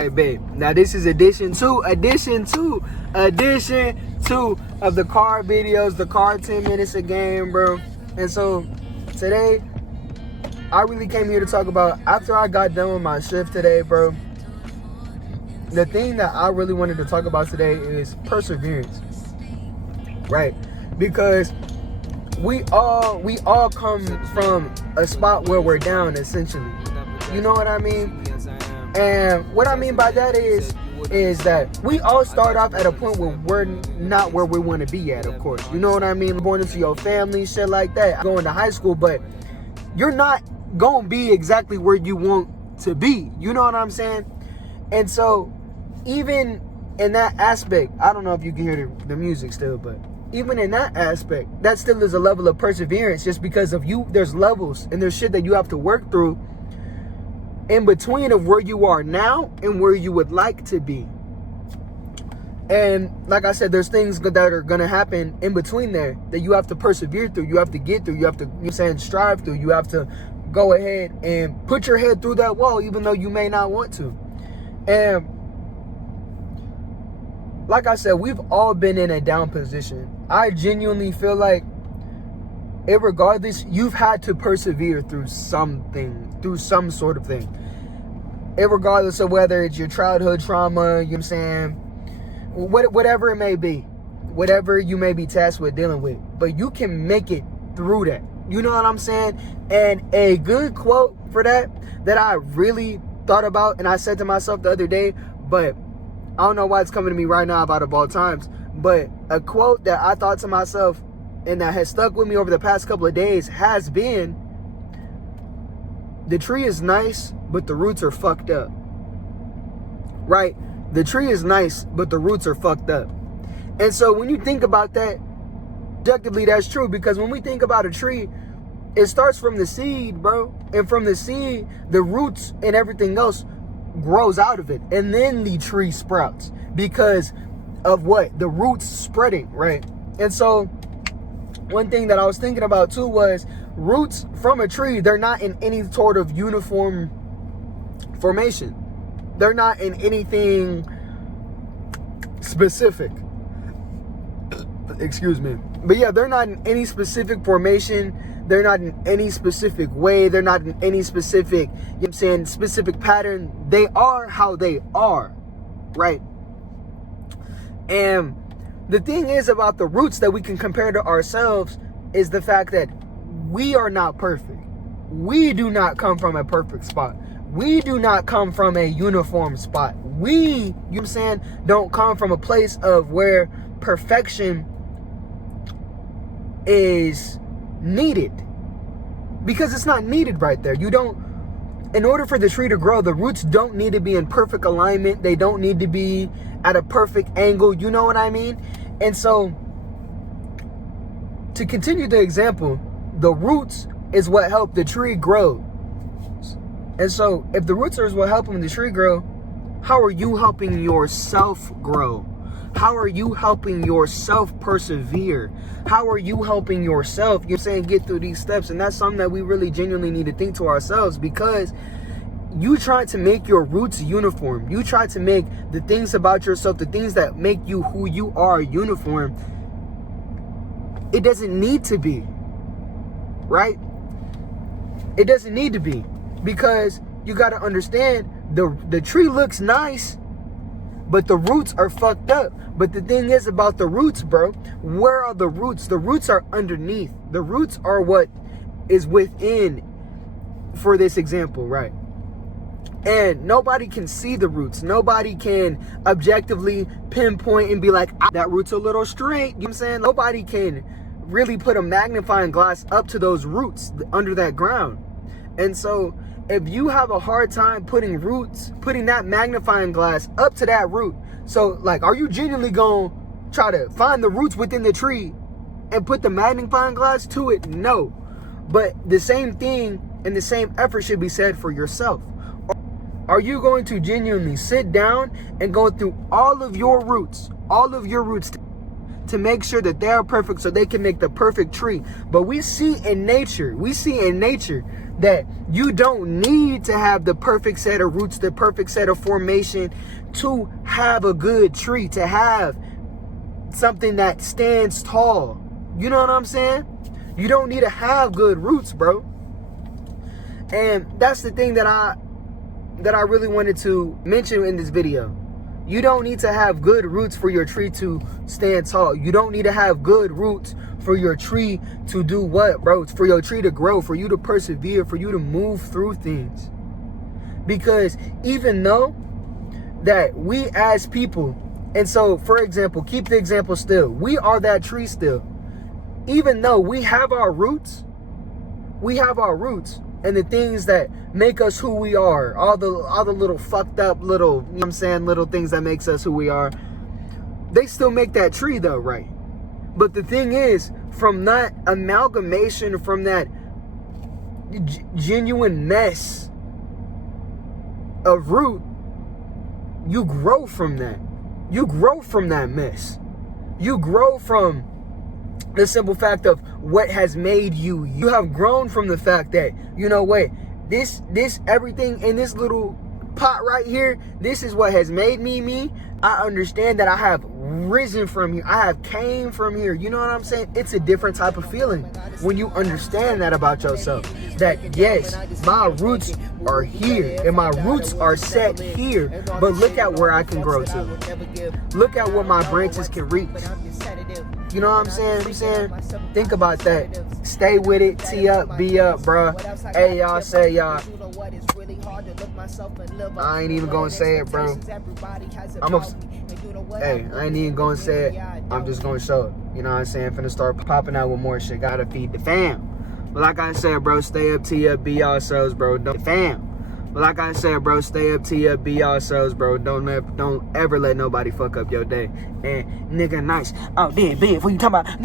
Hey, babe. Now this is edition two of the car videos, the car 10 minutes a game, bro. And so today, I really came here to talk about, after I got done with my shift today, bro, the thing that I really wanted to talk about today is perseverance, right? Because we all come from a spot where we're down, essentially. You know what I mean? And what I mean by that is that we all start off at a point where we're not where we want to be at, of course. You know what I mean? Born into your family, shit like that. Going to high school, but you're not going to be exactly where you want to be. You know what I'm saying? And so, even in that aspect, I don't know if you can hear the music still, but even in that aspect, that still is a level of perseverance, just because of you. There's levels and there's shit that you have to work through in between of where you are now and where you would like to be. And like I said, there's things that are going to happen in between there that you have to persevere through. You have to get through. You have to, strive through. You have to go ahead and put your head through that wall, even though you may not want to. And like I said, we've all been in a down position. I genuinely feel like, irregardless, you've had to persevere through something, through some sort of thing. Irregardless of whether it's your childhood trauma, you know what I'm saying, whatever it may be, whatever you may be tasked with dealing with, but you can make it through that. You know what I'm saying? And a good quote for that I really thought about, and I said to myself the other day, but I don't know why it's coming to me right now out of all times, but a quote that I thought to myself and that has stuck with me over the past couple of days has been, the tree is nice, but the roots are fucked up. Right? The tree is nice, but the roots are fucked up. And so when you think about that, objectively, that's true, because when we think about a tree, it starts from the seed, bro. And from the seed, the roots and everything else grows out of it. And then the tree sprouts because of what? The roots spreading, right? And so one thing that I was thinking about too was roots from a tree, they're not in any sort of uniform formation. They're not in anything specific. Excuse me. But yeah, they're not in any specific formation. They're not in any specific way. They're not in any specific, you know what I'm saying, specific pattern. They are how they are, right? And the thing is about the roots that we can compare to ourselves is the fact that we are not perfect. We do not come from a perfect spot. We do not come from a uniform spot. We, you know what I'm saying, don't come from a place of where perfection is needed. Because it's not needed right there. You don't, in order for the tree to grow, the roots don't need to be in perfect alignment. They don't need to be at a perfect angle. You know what I mean? And so, to continue the example, the roots is what help the tree grow. And so, if the roots are what helping the tree grow, how are you helping yourself grow? How are you helping yourself persevere? How are you helping yourself, you're saying, get through these steps? And that's something that we really genuinely need to think to ourselves, because you try to make your roots uniform. You try to make the things about yourself, the things that make you who you are, uniform. It doesn't need to be, right? It doesn't need to be, because you got to understand the tree looks nice, but the roots are fucked up. But the thing is about the roots, bro, where are the roots? The roots are underneath. The roots are what is within, for this example, right? And nobody can see the roots. Nobody can objectively pinpoint and be like, that root's a little straight. You know what I'm saying? Nobody can really put a magnifying glass up to those roots under that ground. And so if you have a hard time putting that magnifying glass up to that root, so like, are you genuinely going to try to find the roots within the tree and put the magnifying glass to it? No. But the same thing and the same effort should be said for yourself. Are you going to genuinely sit down and go through all of your roots to make sure that they're perfect so they can make the perfect tree. But we see in nature that you don't need to have the perfect set of roots, the perfect set of formation to have a good tree, to have something that stands tall. You know what I'm saying? You don't need to have good roots, bro. And that's the thing that I really wanted to mention in this video. You don't need to have good roots for your tree to stand tall. You don't need to have good roots for your tree to do what, bro? For your tree to grow, for you to persevere, for you to move through things. Because even though that we as people, and so, for example, keep the example still. We are that tree still. Even though we have our roots and the things that make us who we are, all the little fucked up little, you know what I'm saying, little things that makes us who we are, they still make that tree though, right? But the thing is, from that amalgamation, from that genuine mess of root, you grow from that. You grow from that mess. You grow from the simple fact of what has made you. You have grown from the fact that, you know what, this everything in this little pot right here, this is what has made me me. I understand that I have risen from here. I have came from here. You know what I'm saying? It's a different type of feeling when you understand that about yourself. That yes, my roots are here and my roots are set here, but look at where I can grow to. Look at what my branches can reach. You know what I'm saying? Think about that. Stay with it. T up, be up, bruh. Hey, y'all, say y'all. I ain't even gonna say it, bro. Hey, I ain't even gonna say it. I'm just gonna show it. You know what I'm saying? Finna start popping out with more shit. Gotta feed the fam. But like I said, bro, stay up, T up, be yourselves, bro. Don't fam. But like I said, bro, stay up, T up, be yourselves, bro. Don't ever let nobody fuck up your day. And nigga nice. Oh, damn, big. What you talking about?